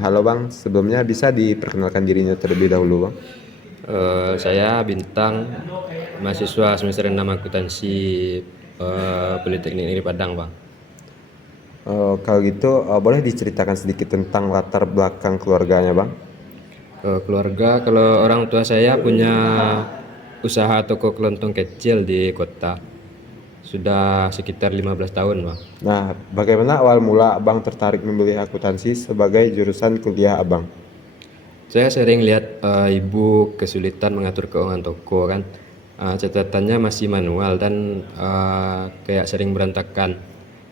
Halo Bang, sebelumnya bisa diperkenalkan dirinya terlebih dahulu Bang. Saya Bintang, mahasiswa semester 6 akuntansi Politeknik Negeri Padang, Bang. Kalau gitu boleh diceritakan sedikit tentang latar belakang keluarganya Bang? Keluarga, kalau orang tua saya punya usaha toko kelontong kecil di kota. Sudah sekitar 15 tahun, Bang. Nah, bagaimana awal mula Abang tertarik memilih akuntansi sebagai jurusan kuliah Abang? Saya sering lihat ibu kesulitan mengatur keuangan toko kan. Catatannya masih manual dan kayak sering berantakan.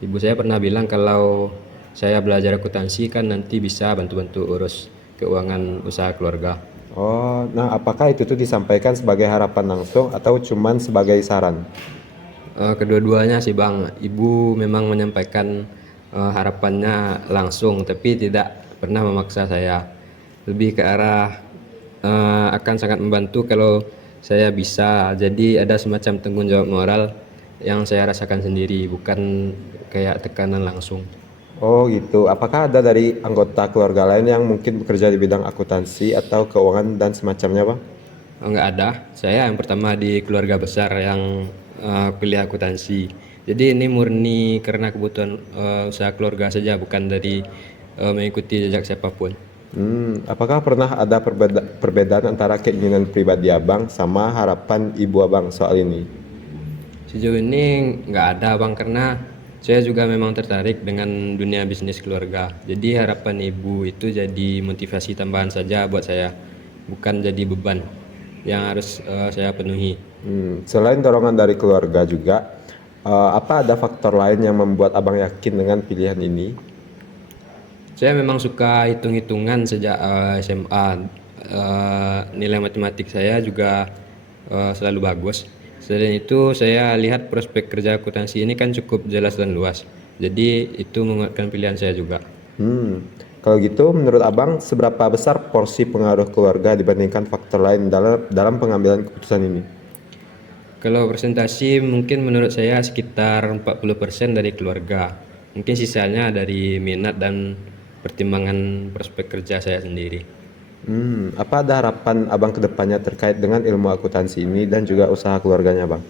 Ibu saya pernah bilang kalau saya belajar akuntansi kan nanti bisa bantu-bantu urus keuangan usaha keluarga. Oh, nah apakah itu tuh disampaikan sebagai harapan langsung atau cuman sebagai saran? Kedua-duanya sih Bang, ibu memang menyampaikan harapannya langsung tapi tidak pernah memaksa saya. Lebih ke arah akan sangat membantu kalau saya bisa. Jadi ada semacam tanggung jawab moral yang saya rasakan sendiri, bukan kayak tekanan langsung. Oh gitu, apakah ada dari anggota keluarga lain yang mungkin bekerja di bidang akuntansi atau keuangan dan semacamnya Bang? Oh, nggak ada. Saya yang pertama di keluarga besar yang kuliah akuntansi. Jadi ini murni karena kebutuhan usaha keluarga saja, bukan dari mengikuti jejak siapapun. Apakah pernah ada perbedaan antara keinginan pribadi Abang sama harapan ibu Abang soal ini? Sejauh ini nggak ada Bang, karena saya juga memang tertarik dengan dunia bisnis keluarga. Jadi harapan ibu itu jadi motivasi tambahan saja buat saya, bukan jadi beban yang harus saya penuhi. Selain dorongan dari keluarga juga, apa ada faktor lain yang membuat Abang yakin dengan pilihan ini? Saya memang suka hitung-hitungan sejak SMA. Nilai matematik saya juga selalu bagus. Selain itu, saya lihat prospek kerja akuntansi ini kan cukup jelas dan luas. Jadi itu menguatkan pilihan saya juga. Hmm, Kalau gitu, menurut Abang, seberapa besar porsi pengaruh keluarga dibandingkan faktor lain dalam pengambilan keputusan ini? Kalau presentasi mungkin menurut saya sekitar 40% dari keluarga. Mungkin sisanya dari minat dan pertimbangan prospek kerja saya sendiri. Apa ada harapan Abang ke depannya terkait dengan ilmu akuntansi ini dan juga usaha keluarganya, Bang?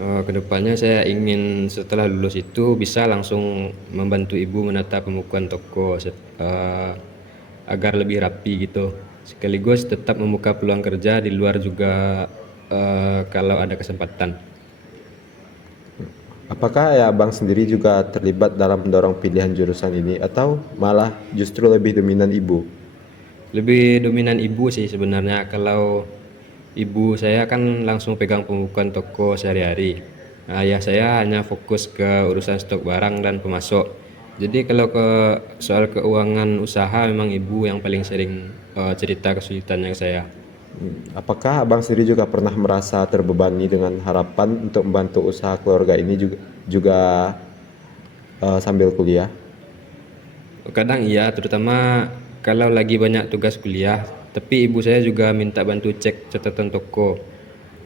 Kedepannya saya ingin setelah lulus itu bisa langsung membantu ibu menata pembukuan toko agar lebih rapi gitu. Sekaligus tetap membuka peluang kerja di luar juga kalau ada kesempatan. Apakah ya Abang sendiri juga terlibat dalam mendorong pilihan jurusan ini atau malah justru lebih dominan ibu? Lebih dominan ibu sih sebenarnya. Kalau ibu saya kan langsung pegang pembukuan toko sehari-hari. Nah, ayah saya hanya fokus ke urusan stok barang dan pemasok. Jadi kalau ke soal keuangan usaha memang ibu yang paling sering cerita kesulitannya ke saya. Apakah Abang sendiri juga pernah merasa terbebani dengan harapan untuk membantu usaha keluarga ini juga sambil kuliah? Kadang iya, terutama kalau lagi banyak tugas kuliah. Tapi ibu saya juga minta bantu cek catatan toko.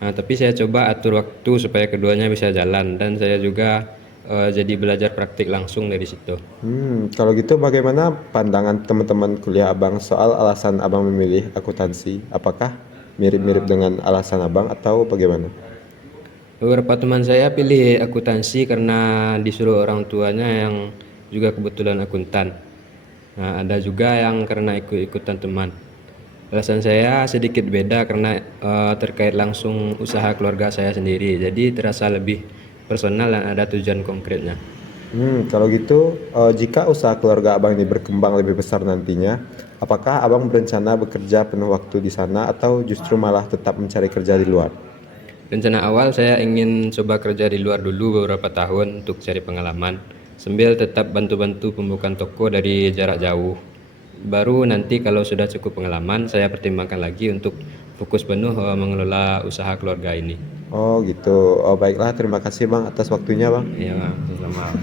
Nah, tapi saya coba atur waktu supaya keduanya bisa jalan dan saya juga jadi belajar praktik langsung dari situ. Kalau gitu bagaimana pandangan teman-teman kuliah Abang soal alasan Abang memilih akuntansi? Apakah mirip-mirip dengan alasan Abang atau bagaimana? Beberapa teman saya pilih akuntansi karena disuruh orang tuanya yang juga kebetulan akuntan. Nah, ada juga yang karena ikut-ikutan teman. Alasan saya sedikit beda karena terkait langsung usaha keluarga saya sendiri. Jadi terasa lebih personal dan ada tujuan konkretnya. Kalau gitu, jika usaha keluarga Abang ini berkembang lebih besar nantinya, apakah Abang berencana bekerja penuh waktu di sana atau justru malah tetap mencari kerja di luar? Rencana awal saya ingin coba kerja di luar dulu beberapa tahun untuk cari pengalaman, sambil tetap bantu-bantu pembukaan toko dari jarak jauh. Baru nanti kalau sudah cukup pengalaman, saya pertimbangkan lagi untuk fokus penuh mengelola usaha keluarga ini. Oh gitu. Oh baiklah, terima kasih Bang atas waktunya Bang. Ya, sama.